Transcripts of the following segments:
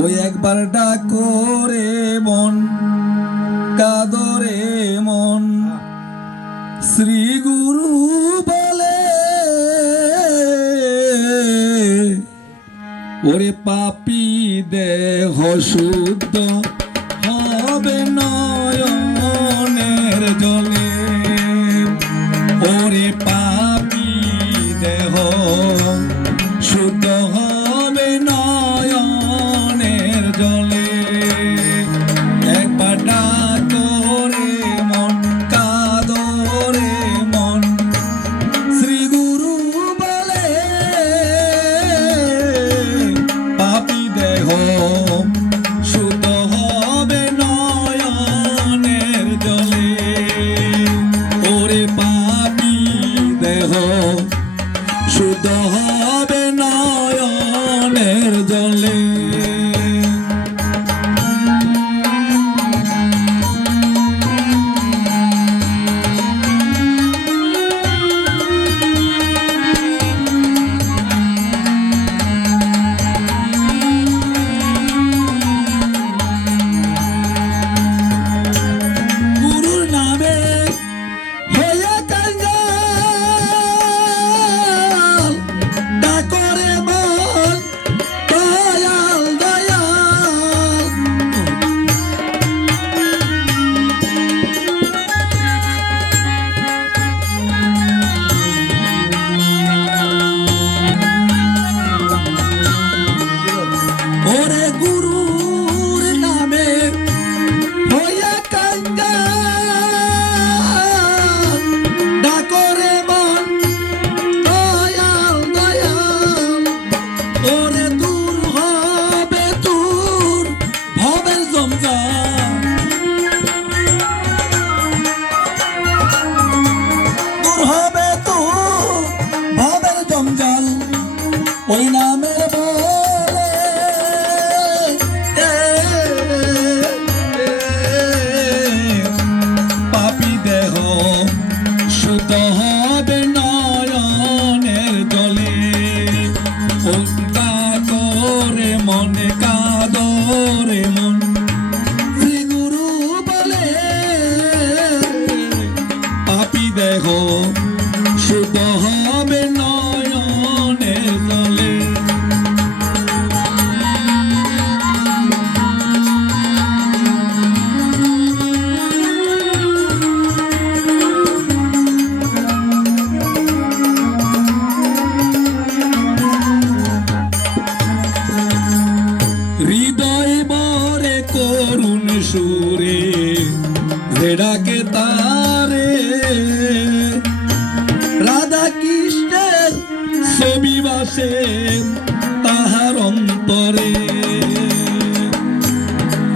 ওই একবার ডাকো রে মন, কাদরে মন, শ্রী গুরু বলে ওরে পাপী দেহ শুদ্ধ হবে নয়নের জলে। ওরে পাপী দেহ শুদ্ধ হবে নয়নের জলে। একবার ডাকো রে মন, কাদরে মন, শ্রী গুরু বলে পাপী দেহ শুদ্ধ হবে নয়নের জলে। ওরে পাপী দেহ শুদ্ধ হবে নয়নের জলে। গুরুর নামে হয়ে কাঙ্গাল, ডাকরে মন দয়াল দয়াল। ওরে গুরুর নামে হয়ে কাঙ্গাল, ডাকরে মন দয়াল দয়াল। ওরে দূর হবে তোর ভবের জঞ্জাল, দূর হবে তোর ভবের জঞ্জাল। ওই নামের বলে পাপী দেহ শুদ্ধ হবে নয়নের জলে। কাদরে মনে কাদরে মন, শ্রী গুরু বলে পাপী দেহ শুদ্ধ হবে নয়নের জলে। হৃদয় বরে করুণ সুরে ভেড়াকে তারে, রাধা কৃষ্ণের ছবি বাসে তাহার অন্তরে।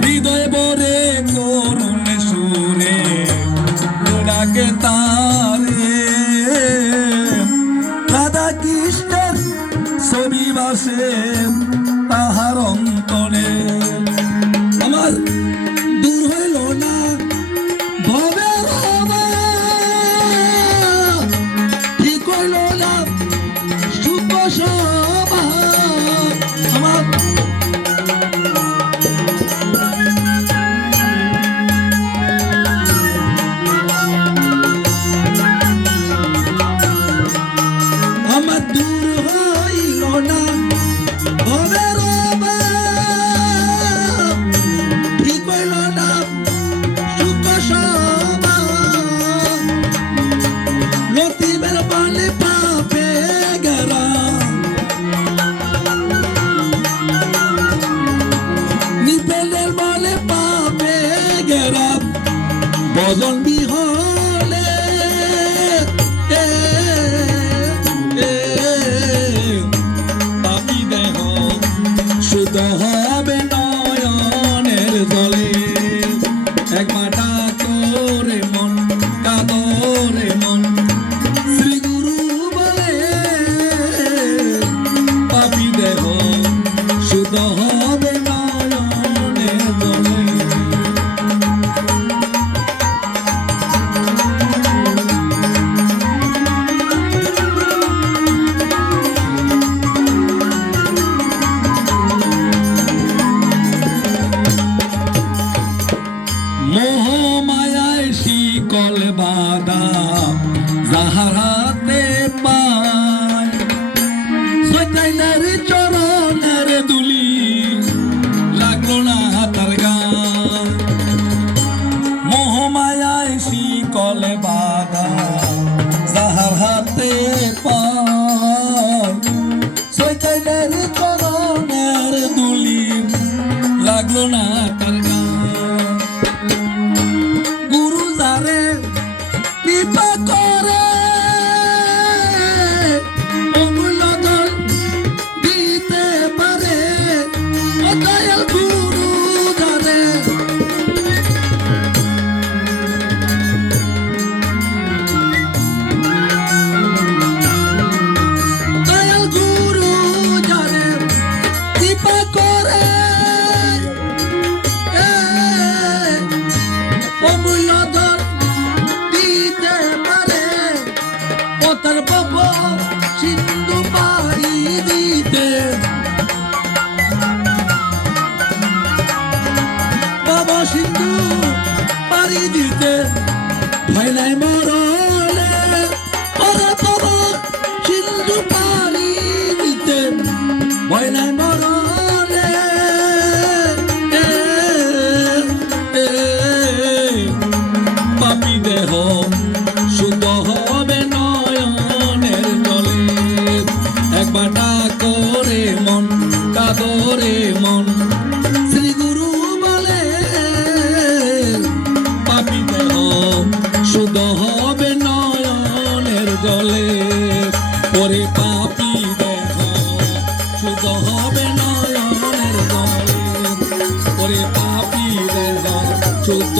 হৃদয় বরে করুণ সুরে ভেড়াকে তারে, রাধা কৃষ্ণের ছবি বাসে তাহার অন্তরে। আমার দূর হইল না ভবের অভাব, ঠিক হইল না সুখ সভা। আমার আমার দূর হইল না ভবের অভাব, ঠিক হইল না সুখ সভা। লতিবের বলে পাপে গেরা, নিপেলের বলে পাপে গেরা। ভজন বিহলে পাপী দেহ শুদ্ধ হবে নয়নের জলে। একবার ডাকো রে মন, কাদরে মন, শ্রী গুরু বলে পাপী দেহ শুদ্ধ হবে নয়নের জলে। শুনলো না তার গান। গুরু যারে কৃপা করে অমূল্য ধন দিতে পারে, ও দয়াল গুরু যারে সিন্ধু পাড়ি দিতে, বাবা সিন্ধু পাড়ি দিতে ভয় নাই মরলে, ওরে বাবা সিন্ধু পাড়ি দিতে ভয় নাই মরলে। পাপি দেহ শুদ্ধ হবে নয়নের জলে, একবার করে মন কাদরে মন শ্রী গুরু বলে, পাপি দেহ শুদ্ধ হবে নয়নের জলে, ওরে পাপি দেহ শুদ্ধ হবে নয়নের জলে, ওরে পাপি দেহ শুদ্ধ